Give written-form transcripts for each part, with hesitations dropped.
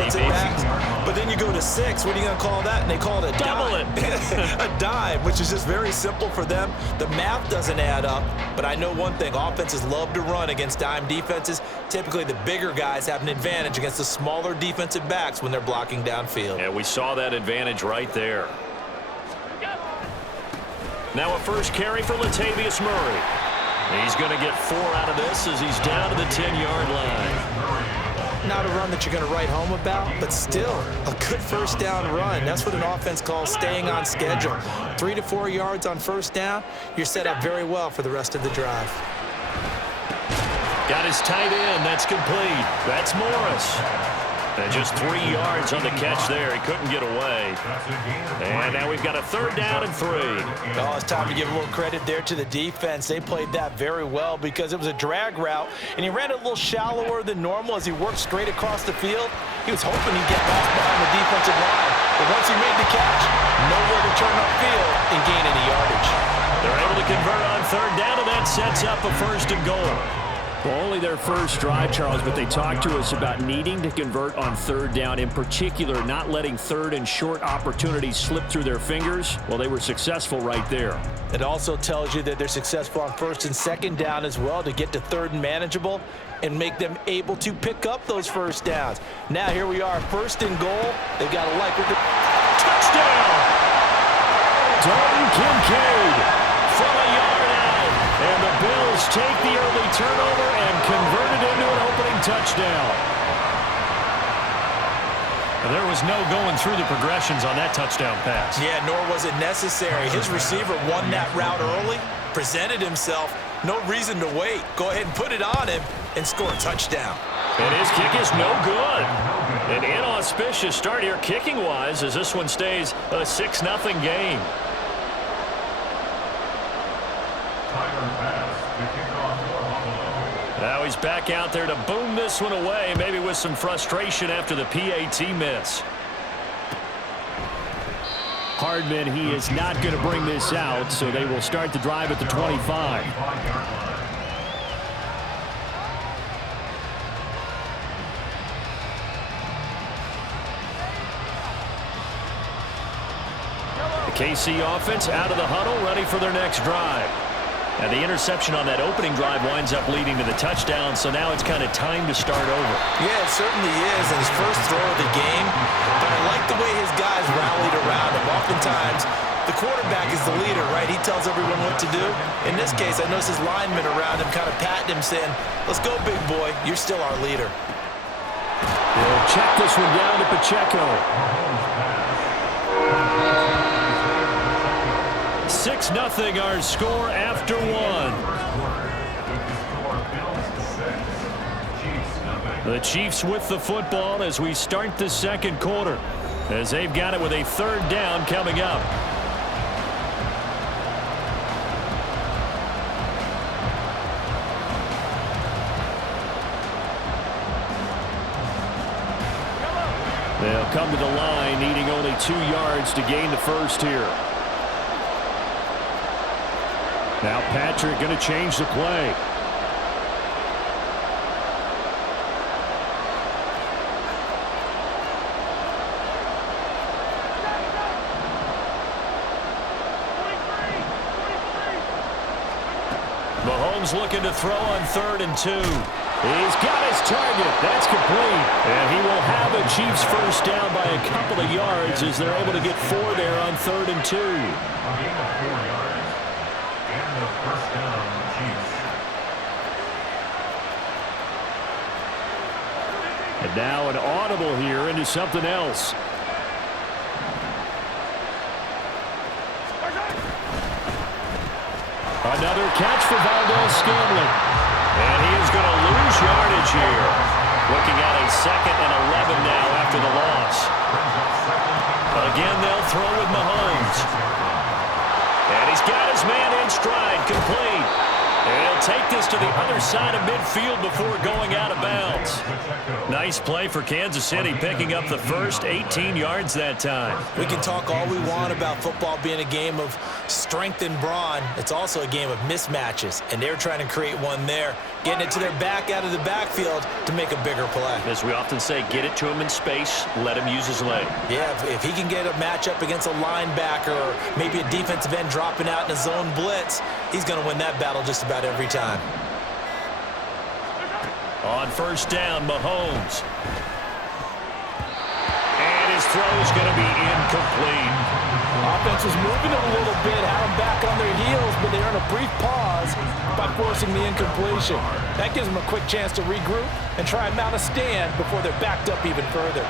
defensive backs. But then you go to 6. What are you going to call that? And they call it a dime. A dime, which is just very simple for them. The math doesn't add up. But I know one thing. Offenses love to run against dime defenses. Typically, the bigger guys have an advantage against the smaller defensive backs when they're blocking downfield. Yeah, we saw that advantage right there. Now a first carry for Latavius Murray. He's going to get 4 out of this as he's down to the 10-yard line. Not a run that you're going to write home about, but still a good first down run. That's what an offense calls staying on schedule. 3 to 4 yards on first down, you're set up very well for the rest of the drive. Got his tight end. That's complete. That's Morris. And just 3 yards on the catch there. He couldn't get away. And now we've got a 3rd down and 3. Oh, it's time to give a little credit there to the defense. They played that very well because it was a drag route, and he ran it a little shallower than normal as he worked straight across the field. He was hoping he'd get lost behind the defensive line. But once he made the catch, nowhere to turn upfield and gain any yardage. They're able to convert on 3rd down, and that sets up a 1st and goal. Well, only their first drive, Charles, but they talked to us about needing to convert on 3rd down, in particular not letting 3rd and short opportunities slip through their fingers. Well, they were successful right there. It also tells you that they're successful on 1st and 2nd down as well to get to 3rd and manageable and make them able to pick up those first downs. Now here we are, 1st and goal. They've got a likely to touchdown. Dalton Kincaid from a yard out. And the Bills take the early turnover and convert it into an opening touchdown. There was no going through the progressions on that touchdown pass. Yeah, nor was it necessary. His receiver won that route early, presented himself. No reason to wait. Go ahead and put it on him and score a touchdown. And his kick is no good. An inauspicious start here kicking-wise as this one stays a 6-0 game. Now he's back out there to boom this one away, maybe with some frustration after the PAT miss. Hardman, he is not going to bring this out, so they will start the drive at the 25. The KC offense out of the huddle, ready for their next drive. And the interception on that opening drive winds up leading to the touchdown, so now it's kind of time to start over. Yeah, it certainly is, and his first throw of the game. But I like the way his guys rallied around him. Oftentimes, the quarterback is the leader, right? He tells everyone what to do. In this case, I noticed his linemen around him kind of patting him, saying, let's go, big boy. You're still our leader. They'll check this one down to Pacheco. 6-0 our score after 1. The Chiefs with the football as we start the 2nd quarter, as they've got it with a 3rd down coming up. They'll come to the line, needing only 2 yards to gain the first here. Now Patrick going to change the play. Mahomes looking to throw on 3rd and 2. He's got his target. That's complete. And he will have a Chiefs first down by a couple of yards as they're able to get 4 there on 3rd and 2. And now an audible here into something else. Another catch for Valdez-Scantling. And he is going to lose yardage here. Looking at a 2nd and 11 now after the loss. Again, they'll throw with Mahomes. And he's got his man in stride, complete. And he'll take this to the other side of midfield before going out of bounds. Nice play for Kansas City, picking up the first 18 yards that time. We can talk all we want about football being a game of strength and brawn. It's also a game of mismatches, and they're trying to create one there, getting it to their back out of the backfield to make a bigger play. As we often say, get it to him in space, let him use his leg. Yeah, if he can get a matchup against a linebacker or maybe a defensive end dropping out in a zone blitz, he's going to win that battle just about every time. On first down, Mahomes. And his throw's going to be incomplete. Offense was moving it a little bit, had them back on their heels, but they earned a brief pause by forcing the incompletion. That gives them a quick chance to regroup and try and mount a stand before they're backed up even further.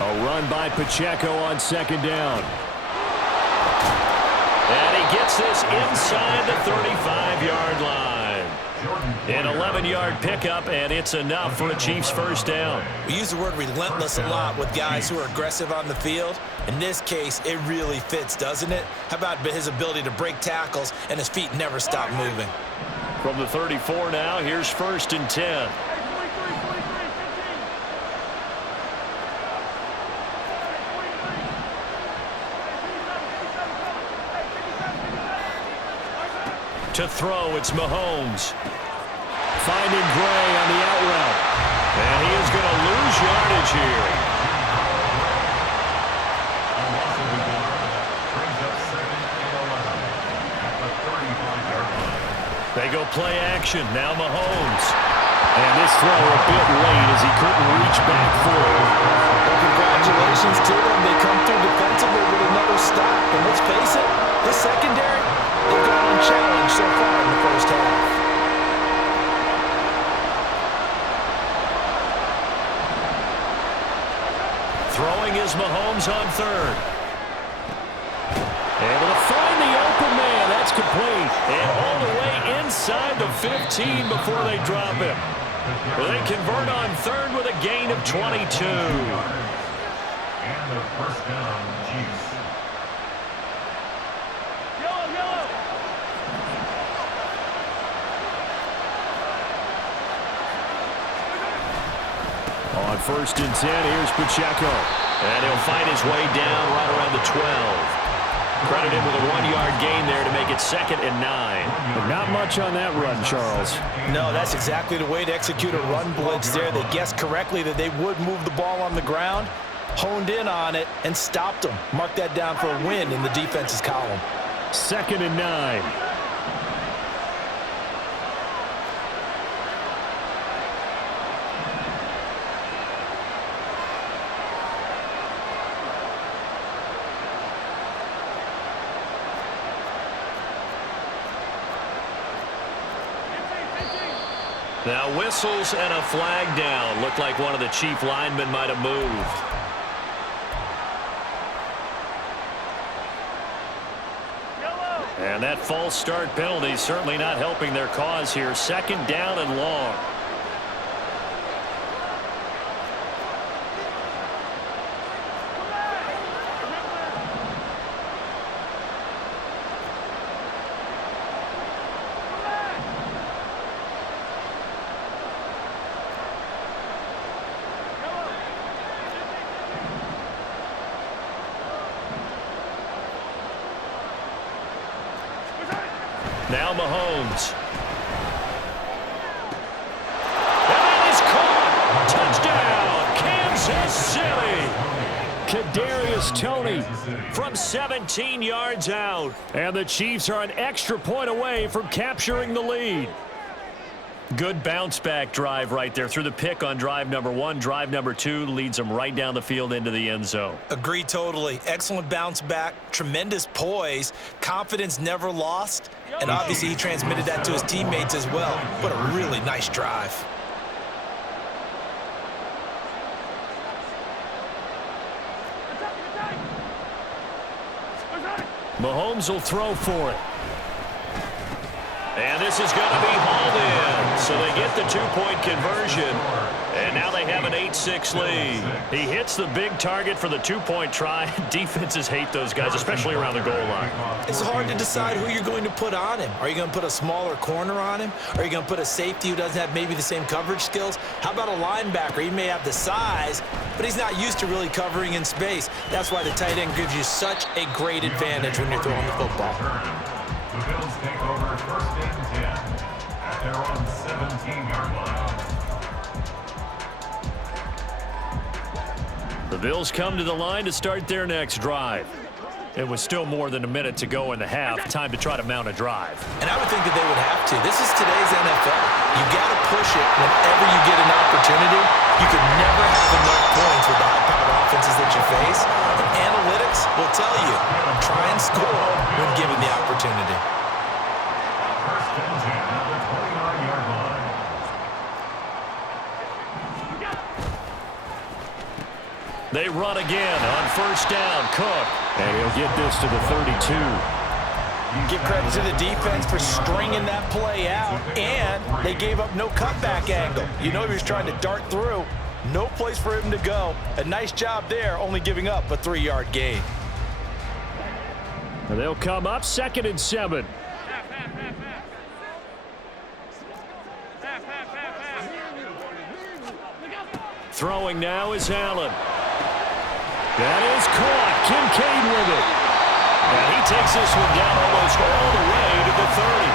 A run by Pacheco on second down. And he gets this inside the 35-yard line. An 11-yard pickup, and it's enough for a Chiefs first down. We use the word relentless a lot with guys who are aggressive on the field. In this case, it really fits, doesn't it? How about his ability to break tackles and his feet never stop moving? From the 34 now, here's first and 10. To throw, it's Mahomes. Finding Gray on the out route. And he is going to lose yardage here. They go play action. Now Mahomes. And this throw a bit late as he couldn't reach back for it. Well, congratulations to them. They come through defensively with another stop. And let's face it, this secondary, they've gone unchallenged so far in the first half. Throwing is Mahomes on third. Able to find the open man. That's complete. And all the way inside the 15 before they drop him. They convert on third with a gain of 22. And the first down, Chiefs. On first and 10, here's Pacheco. And he'll find his way down right around the 12. Credit him with a 1-yard gain there to make it 2nd and 9. But not much on that run, Charles. No, that's exactly the way to execute a run blitz there. They guessed correctly that they would move the ball on the ground, honed in on it, and stopped them. Mark that down for a win in the defense's column. 2nd and 9. Now whistles and a flag down. Looked like one of the Chief linemen might have moved. And that false start penalty certainly not helping their cause here. 2nd down and long. Now Mahomes. And that is caught. Touchdown, Kansas City. Kadarius Toney From 17 yards out. and the Chiefs are an extra point away from capturing the lead. Good bounce back drive right there through the pick on drive number 1. Drive number 2 leads them right down the field into the end zone. Agree totally. Excellent bounce back, tremendous poise, confidence never lost, and obviously he transmitted that to his teammates as well. What a really nice drive. Mahomes will throw for it. And this is going to be hauled in. So they get the two-point conversion, and now they have an 8-6 lead. He hits the big target for the two-point try. Defenses hate those guys, especially around the goal line. It's hard to decide who you're going to put on him. Are you going to put a smaller corner on him? Are you going to put a safety who doesn't have maybe the same coverage skills? How about a linebacker? He may have the size, but he's not used to really covering in space. That's why the tight end gives you such a great advantage when you're throwing the football. The Bills take over 1st and 10 at their own 17-yard line. The Bills come to the line to start their next drive. It was still more than a minute to go in the half. Time to try to mount a drive. And I would think that they would have to. This is today's NFL. You got to push it whenever you get an opportunity. You can never have enough points with the high-powered offenses that you face. And analytics will tell you, try and score when given the opportunity. 1st and 10 at the 29-yard line. They run again on 1st down. Cook. And he'll get this to the 32. Give credit to the defense for stringing that play out, and they gave up no cutback angle. You know he was trying to dart through. No place for him to go. A nice job there, only giving up a 3-yard gain. And they'll come up 2nd and 7. Throwing now is Allen. That is caught. Kincaid with it. And he takes this one down almost all the way to the 30.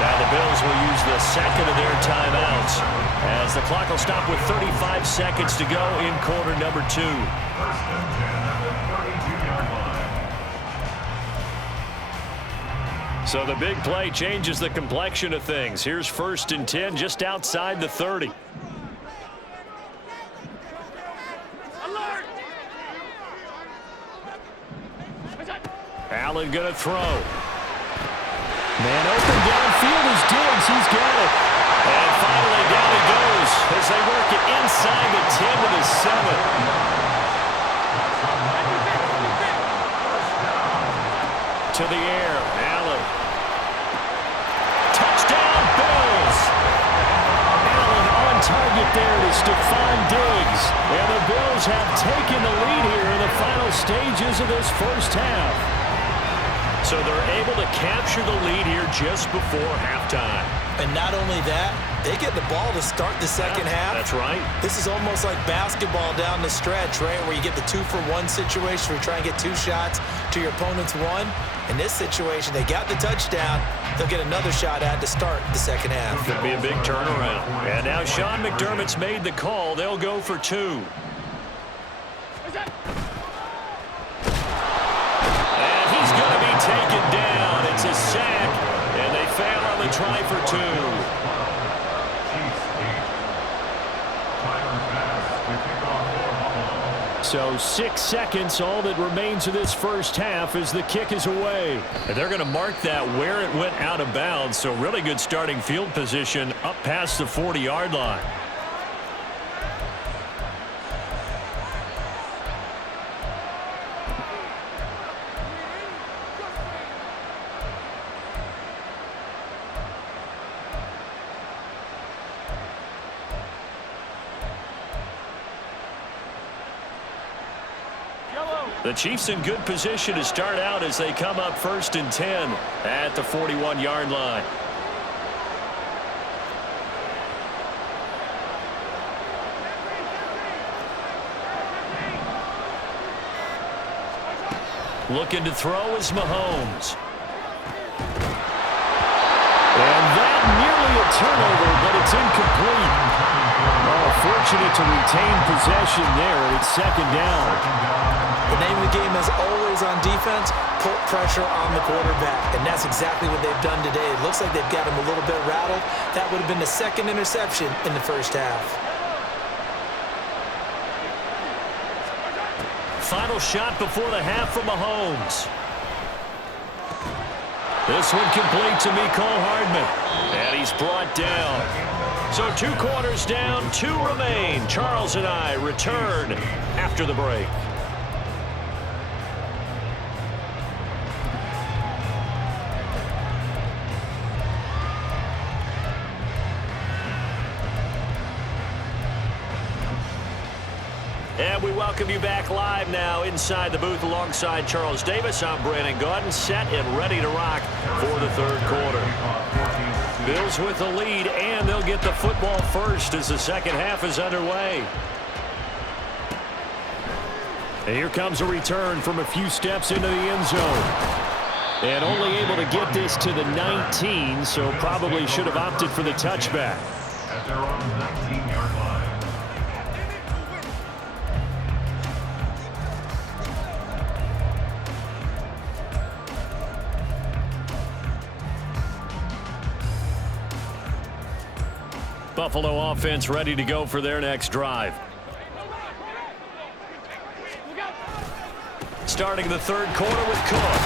Now the Bills will use the second of their timeouts as the clock will stop with 35 seconds to go in quarter number 2. 1st and 10 at the 32-yard line. So the big play changes the complexion of things. Here's 1st and 10 just outside the 30. Allen going to throw. Man open downfield is Diggs. He's got it. And finally down he goes as they work it inside the 10 to the 7. To the air, Allen. Touchdown, Bills. Allen on target there to Stephon Diggs. And the Bills have taken the lead here in the final stages of this first half. So they're able to capture the lead here just before halftime. And not only that, they get the ball to start the second half. That's right. This is almost like basketball down the stretch, right, where you get the 2-for-1 situation where you try and get 2 shots to your opponent's 1. In this situation, they got the touchdown. They'll get another shot at to start the second half. Could be a big turnaround. And now Sean McDermott's made the call. They'll go for 2. Going to be taken down. It's a sack, and they fail on the try for 2. So 6 seconds, all that remains of this first half as the kick is away. And they're going to mark that where it went out of bounds, so really good starting field position up past the 40-yard line. The Chiefs in good position to start out as they come up 1st and 10 at the 41-yard line. Looking to throw is Mahomes. And that nearly a turnover, but it's incomplete. Oh, fortunate to retain possession there. It's 2nd down. The name of the game is always on defense, put pressure on the quarterback. And that's exactly what they've done today. It looks like they've got him a little bit rattled. That would have been the 2nd interception in the first half. Final shot before the half from Mahomes. This one complete to Mecole Hardman. And he's brought down. So 2 quarters down, 2 remain. Charles and I return after the break. And we welcome you back live now inside the booth alongside Charles Davis. I'm Brandon Gaudin, set and ready to rock for the third quarter. Bills with the lead, and they'll get the football first as the second half is underway. And here comes a return from a few steps into the end zone. And only able to get this to the 19, so probably should have opted for the touchback. At their own 19-yard line. Buffalo offense ready to go for their next drive. Starting the third quarter with Cook.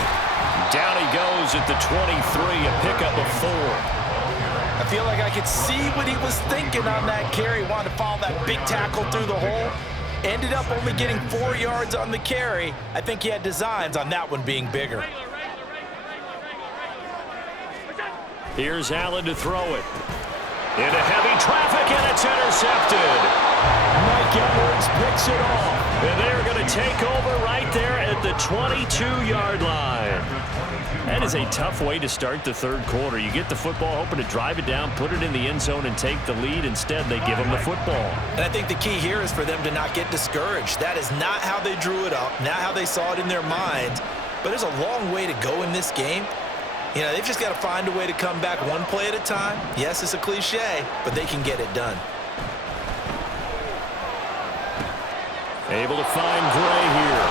Down he goes at the 23, a pickup of 4. I feel like I could see what he was thinking on that carry. Wanted to follow that big tackle through the hole. Ended up only getting 4 yards on the carry. I think he had designs on that one being bigger. Here's Allen to throw it. Into heavy traffic, and it's intercepted. Mike Edwards picks it off. And they're going to take over right there at the 22-yard line. That is a tough way to start the third quarter. You get the football, hoping to drive it down, put it in the end zone, and take the lead. Instead, they give them the football. And I think the key here is for them to not get discouraged. That is not how they drew it up, not how they saw it in their mind. But there's a long way to go in this game. You know, they've just got to find a way to come back one play at a time. Yes, it's a cliche, but they can get it done. Able to find Gray here.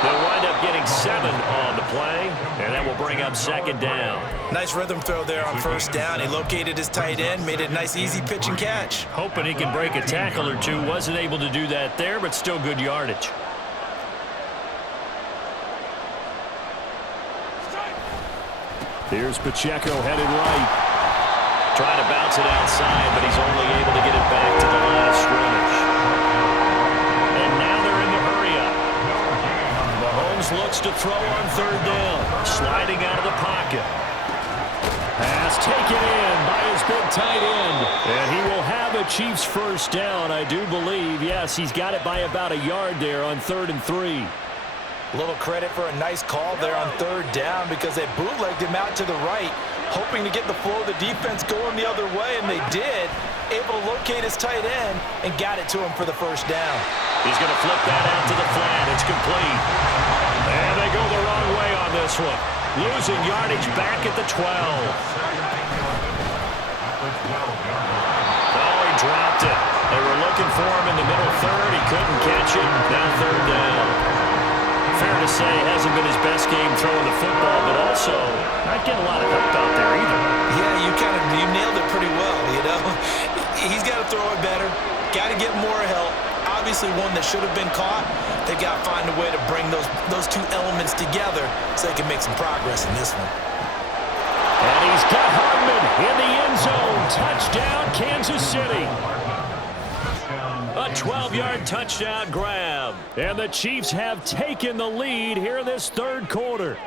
They'll wind up getting 7 on the play, and that will bring up second down. Nice rhythm throw there on first down. He located his tight end, made it a nice, easy pitch and catch. Hoping he can break a tackle or two. Wasn't able to do that there, but still good yardage. Here's Pacheco headed right. Trying to bounce it outside, but he's only able to get it back to the line of scrimmage. And now they're in the hurry-up. Mahomes looks to throw on third down. Sliding out of the pocket. Pass taken in by his big tight end. And he will have a Chiefs first down, I do believe. Yes, he's got it by about a yard there on 3rd and 3. A little credit for a nice call there on third down because they bootlegged him out to the right, hoping to get the flow of the defense going the other way, and they did. Able to locate his tight end and got it to him for the first down. He's going to flip that out to the flat. It's complete. And they go the wrong way on this one. Losing yardage back at the 12. Oh, he dropped it. They were looking for him in the middle third. He couldn't catch it. Now third down. Fair to say, hasn't been his best game throwing the football, but also not getting a lot of help out there either. Yeah, you nailed it pretty well, you know. He's got to throw it better, got to get more help. Obviously one that should have been caught. They got to find a way to bring those two elements together so they can make some progress in this one. And he's got Hardman in the end zone. Touchdown, Kansas City. A 12-yard touchdown grab. And the Chiefs have taken the lead here in this third quarter.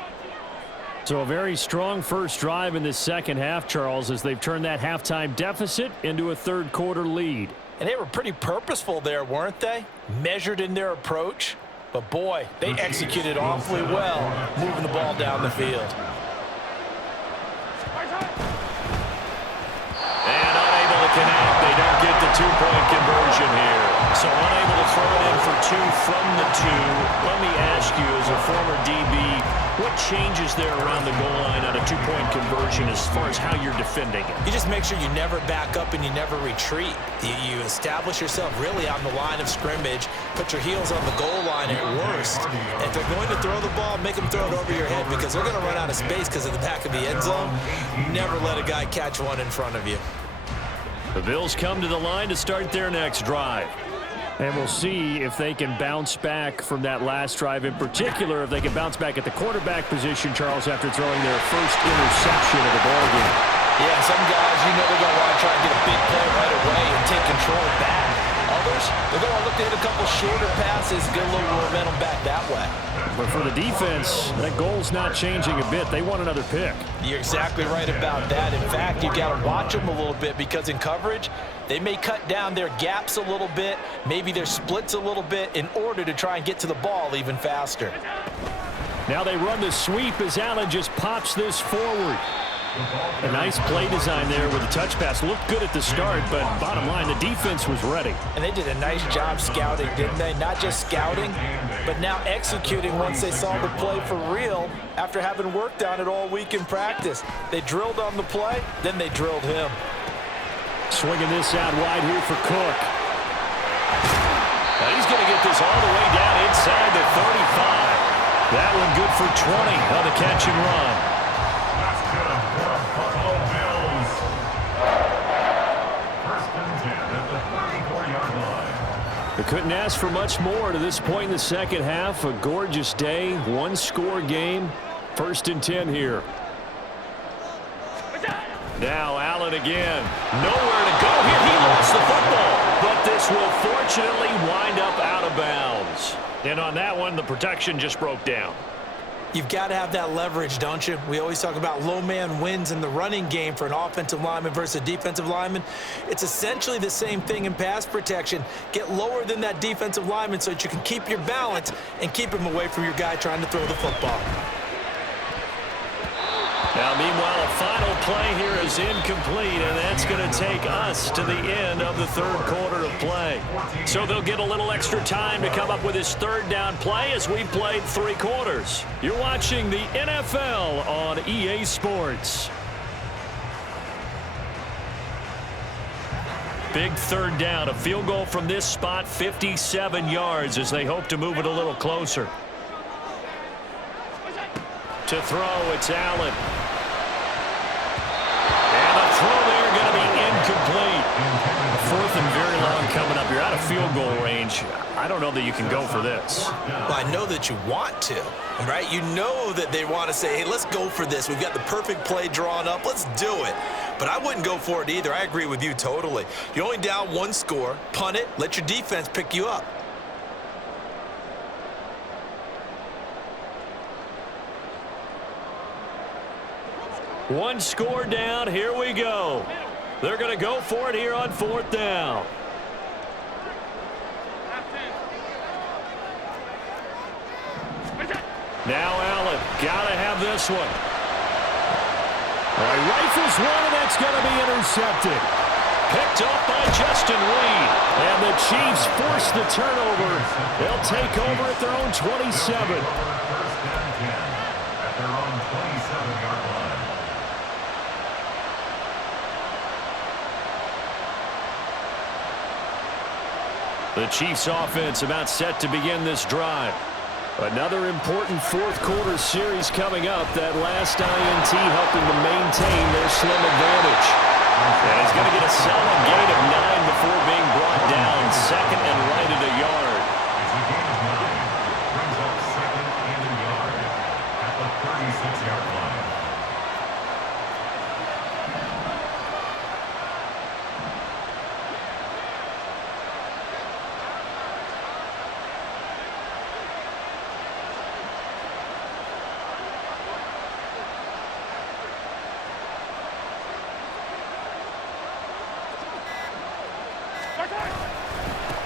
So a very strong first drive in this second half, Charles, as they've turned that halftime deficit into a third quarter lead. And they were pretty purposeful there, weren't they? Measured in their approach. But boy, they executed awfully well, moving the ball down the field. And unable to connect. They don't get the two-point conversion here. So unable to throw it in for 2 from the 2. Let me ask you, as a former DB, what changes there around the goal line on a two-point conversion as far as how you're defending it? You just make sure you never back up and you never retreat. You establish yourself really on the line of scrimmage, put your heels on the goal line at worst. And if they're going to throw the ball, make them throw it over your head because they're going to run out of space because of the back of the end zone. Never let a guy catch one in front of you. The Bills come to the line to start their next drive. And we'll see if they can bounce back from that last drive, in particular, if they can bounce back at the quarterback position, Charles, after throwing their first interception of the ballgame. Yeah, some guys, you know they're going to want to try and get a big play right away and take control back. Others, they're going to look to hit a couple shorter passes, get a little momentum back that way. But for the defense, that goal's not changing a bit. They want another pick. You're exactly right about that. In fact, you got to watch them a little bit because in coverage, they may cut down their gaps a little bit, maybe their splits a little bit in order to try and get to the ball even faster. Now they run the sweep as Allen just pops this forward. A nice play design there with the touch pass. Looked good at the start, but bottom line, the defense was ready. And they did a nice job scouting, didn't they? Not just scouting, but now executing once they saw the play for real after having worked on it all week in practice. They drilled on the play, then they drilled him. Swinging this out wide here for Cook. Now he's going to get this all the way down inside the 35. That one good for 20 on the catch and run. That's good for Buffalo Bills. First and 10 at the 34-yard line. They couldn't ask for much more to this point in the second half. A gorgeous day, one-score game. First and 10 here. Now Allen again. Nowhere to go here. He lost the football. But this will fortunately wind up out of bounds. And on that one, the protection just broke down. You've got to have that leverage, don't you? We always talk about low man wins in the running game for an offensive lineman versus a defensive lineman. It's essentially the same thing in pass protection. Get lower than that defensive lineman so that you can keep your balance and keep him away from your guy trying to throw the football. Now, meanwhile, a final play here is incomplete, and that's going to take us to the end of the third quarter of play. So they'll get a little extra time to come up with his third down play as we played 3 quarters. You're watching the NFL on EA Sports. Big third down, a field goal from this spot, 57 yards as they hope to move it a little closer. To throw, it's Allen. And the throw there going to be incomplete. Fourth and very long coming up. You're out of field goal range. I don't know that you can go for this. Well, I know that you want to, right? You know that they want to say, hey, let's go for this. We've got the perfect play drawn up. Let's do it. But I wouldn't go for it either. I agree with you totally. You're only down 1 score. Punt it. Let your defense pick you up. One score down. Here we go. They're going to go for it here on 4th down. Now Allen. Got to have this one. All right, rifles one, and that's going to be intercepted. Picked up by Justin Reed. And the Chiefs force the turnover. They'll take over at their own 27. First and 10 at their own 27-yard line. The Chiefs offense about set to begin this drive. Another important fourth quarter series coming up. That last INT helping to maintain their slim advantage. And he's going to get a solid gain of 9 before being brought down. Second and right at a yard. It's a gain of 9. Brings up second and a yard at the 36-yard line.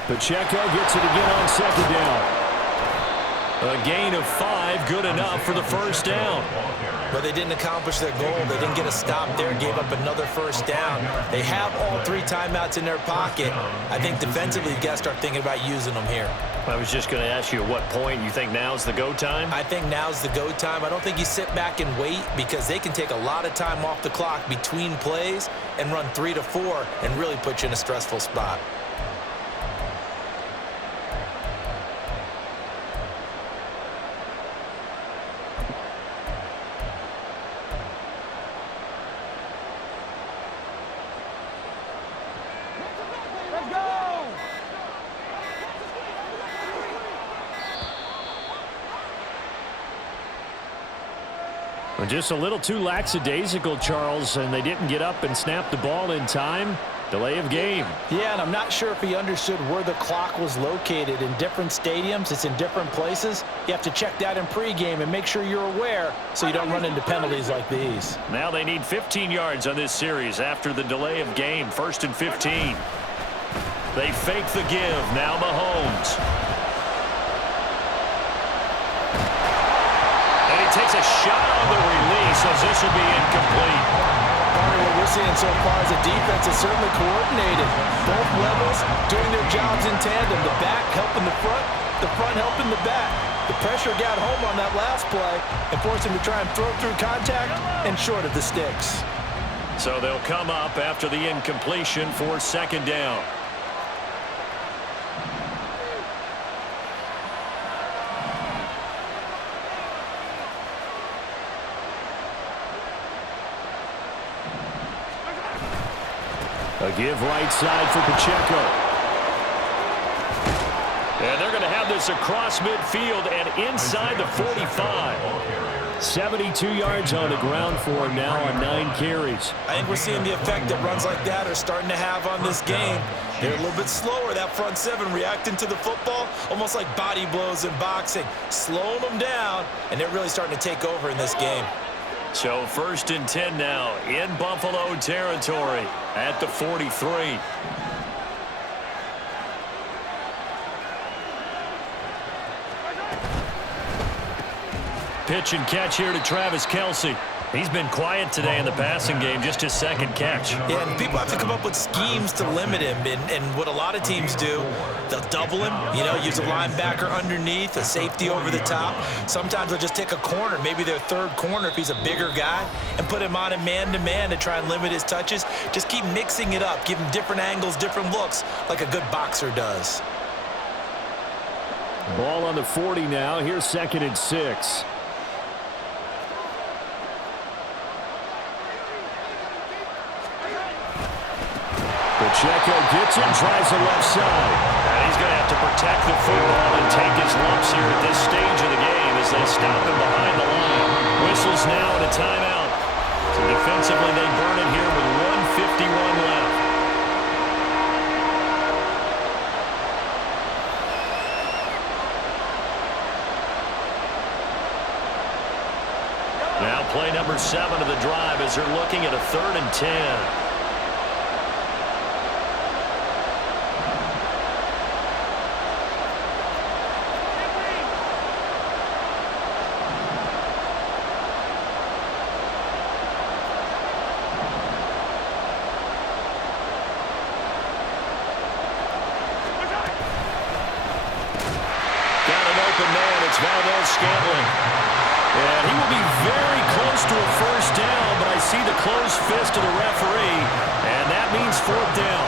Pacheco gets it again on second down. A gain of 5, good enough for the first down. But they didn't accomplish their goal. They didn't get a stop there, gave up another first down. They have all 3 timeouts in their pocket. I think defensively, you got to start thinking about using them here. I was just going to ask you at what point you think now's the go time? I think now's the go time. I don't think you sit back and wait because they can take a lot of time off the clock between plays and run 3 to 4 and really put you in a stressful spot. Just a little too lackadaisical, Charles, and they didn't get up and snap the ball in time. Delay of game. Yeah, and I'm not sure if he understood where the clock was located. In different stadiums, it's in different places. You have to check that in pregame and make sure you're aware so you don't run into penalties like these. Now they need 15 yards on this series after the delay of game. 1st and 15. They fake the give. Now Mahomes. And he takes a shot on the release as this will be incomplete. Part of what we're seeing so far is the defense is certainly coordinated. Both levels doing their jobs in tandem. The back helping the front helping the back. The pressure got home on that last play and forced him to try and throw through contact and short of the sticks. So they'll come up after the incompletion for 2nd down. A give right side for Pacheco. And they're going to have this across midfield and inside the 45. 72 yards on the ground for him now on 9 carries. I think we're seeing the effect that runs like that are starting to have on this game. They're a little bit slower, that front seven, reacting to the football, almost like body blows in boxing, slowing them down, and they're really starting to take over in this game. So 1st and 10 now in Buffalo territory at the 43. Pitch and catch here to Travis Kelce. He's been quiet today in the passing game, just his 2nd catch. Yeah, and people have to come up with schemes to limit him, and what a lot of teams do, they'll double him, use a linebacker underneath, a safety over the top. Sometimes they'll just take a corner, maybe their 3rd corner if he's a bigger guy, and put him on a man-to-man to try and limit his touches. Just keep mixing it up, give him different angles, different looks, like a good boxer does. Ball on the 40 now. Here's 2nd and 6. Pacheco gets him, tries the left side. And he's going to have to protect the football and take his lumps here at this stage of the game as they stop him behind the line. Whistles now and a timeout. So defensively, they burn it here with 1:51 left. Now play number 7 of the drive as they're looking at a 3rd and 10. And he will be very close to a 1st down, but I see the closed fist of the referee, and that means 4th down.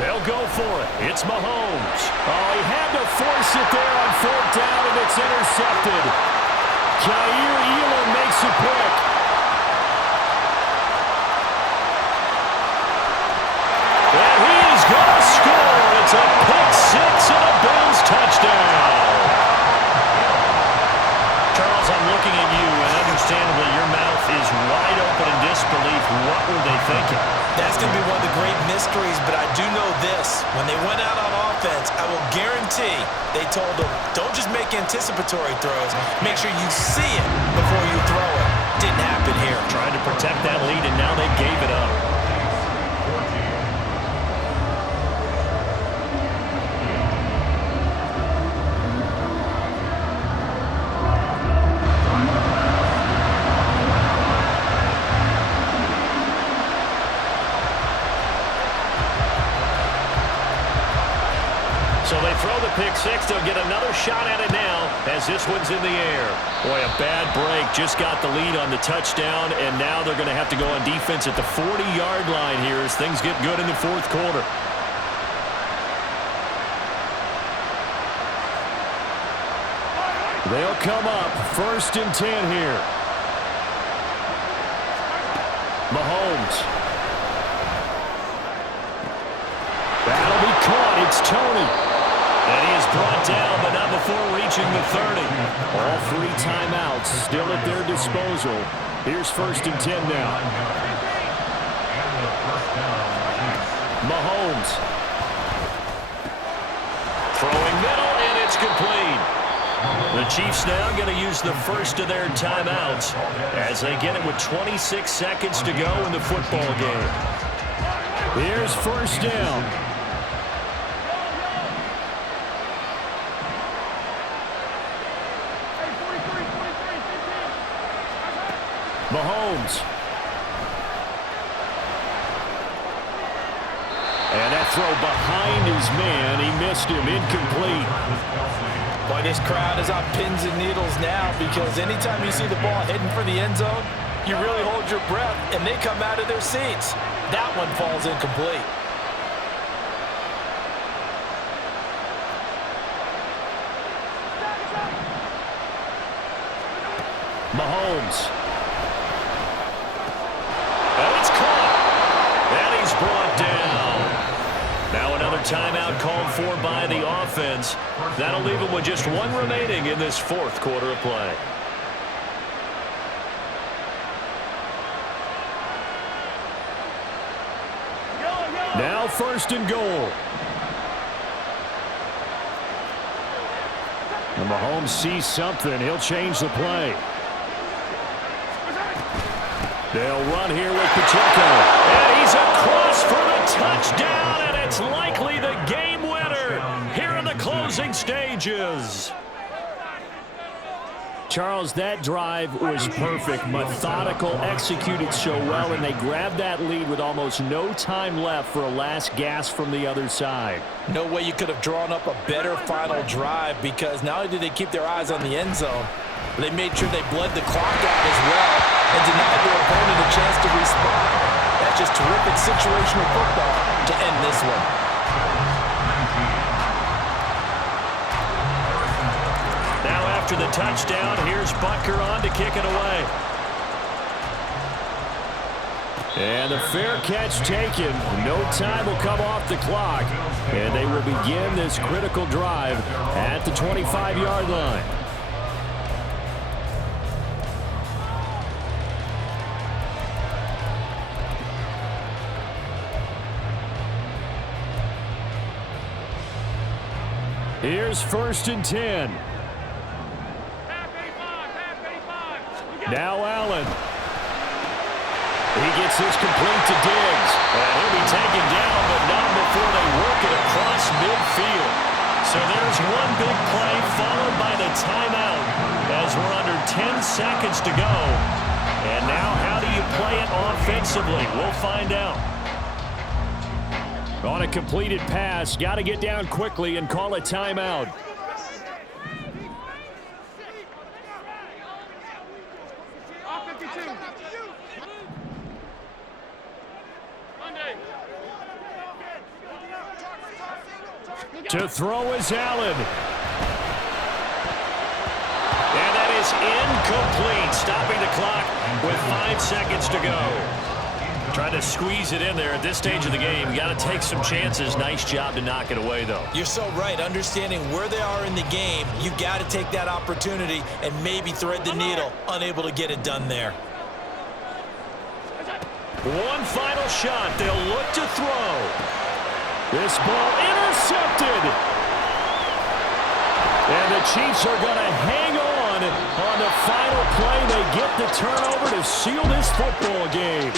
They'll go for it. It's Mahomes. Oh, he had to force it there on 4th down, and it's intercepted. Jair Elam makes it quick. And he is going to score. It's a pick 6 and a Bills touchdown. Charles, I'm looking at you, and understandably your mouth is wide open in disbelief. What were they thinking? That's going to be one of the great mysteries, but I do know this. When they went out on offense, I will guarantee they told them, don't just make anticipatory throws. Make sure you see it before you throw it. Didn't happen here. Trying to protect that lead, and now they gave it up. So they throw the pick 6. They'll get another shot at it now as this one's in the air. Boy, a bad break. Just got the lead on the touchdown, and now they're going to have to go on defense at the 40-yard line here as things get good in the 4th quarter. They'll come up 1st and 10 here. Mahomes. That'll be caught. It's Tony. And he is brought down, but not before reaching the 30. All 3 timeouts still at their disposal. Here's 1st and 10 now. Mahomes. Throwing middle, and it's complete. The Chiefs now going to use the first of their timeouts as they get it with 26 seconds to go in the football game. Here's 1st down. Mahomes. And that throw behind his man. He missed him. Incomplete. Boy, this crowd is on pins and needles now because anytime you see the ball heading for the end zone, you really hold your breath, and they come out of their seats. That one falls incomplete. Mahomes. And it's caught. And he's brought down. Now another timeout called for by the offense. That'll leave him with just 1 remaining in this 4th quarter of play. Now 1st and goal. And Mahomes sees something. He'll change the play. They'll run here with Pacheco. And he's across for the touchdown, and it's likely the game winner here in the closing stages. Charles, that drive was perfect, methodical, executed so well, and they grabbed that lead with almost no time left for a last gasp from the other side. No way you could have drawn up a better final drive because not only did they keep their eyes on the end zone, but they made sure they bled the clock out as well and denied their opponent a chance to respond. That's just terrific situational football to end this one. Now after the touchdown, here's Butker on to kick it away. And the fair catch taken. No time will come off the clock. And they will begin this critical drive at the 25-yard line. Here's 1st and 10. Now Allen. He gets this complete to Diggs. And he'll be taken down, but not before they work it across midfield. So there's one big play followed by the timeout as we're under 10 seconds to go. And now how do you play it offensively? We'll find out. On a completed pass, got to get down quickly and call a timeout. To throw is Allen. And that is incomplete, stopping the clock with 5 seconds to go. Trying to squeeze it in there at this stage of the game. You got to take some chances. Nice job to knock it away, though. You're so right. Understanding where they are in the game, you got to take that opportunity and maybe thread the needle. Unable to get it done there. One final shot. They'll look to throw. This ball intercepted. And the Chiefs are going to hang on the final play. They get the turnover to seal this football game.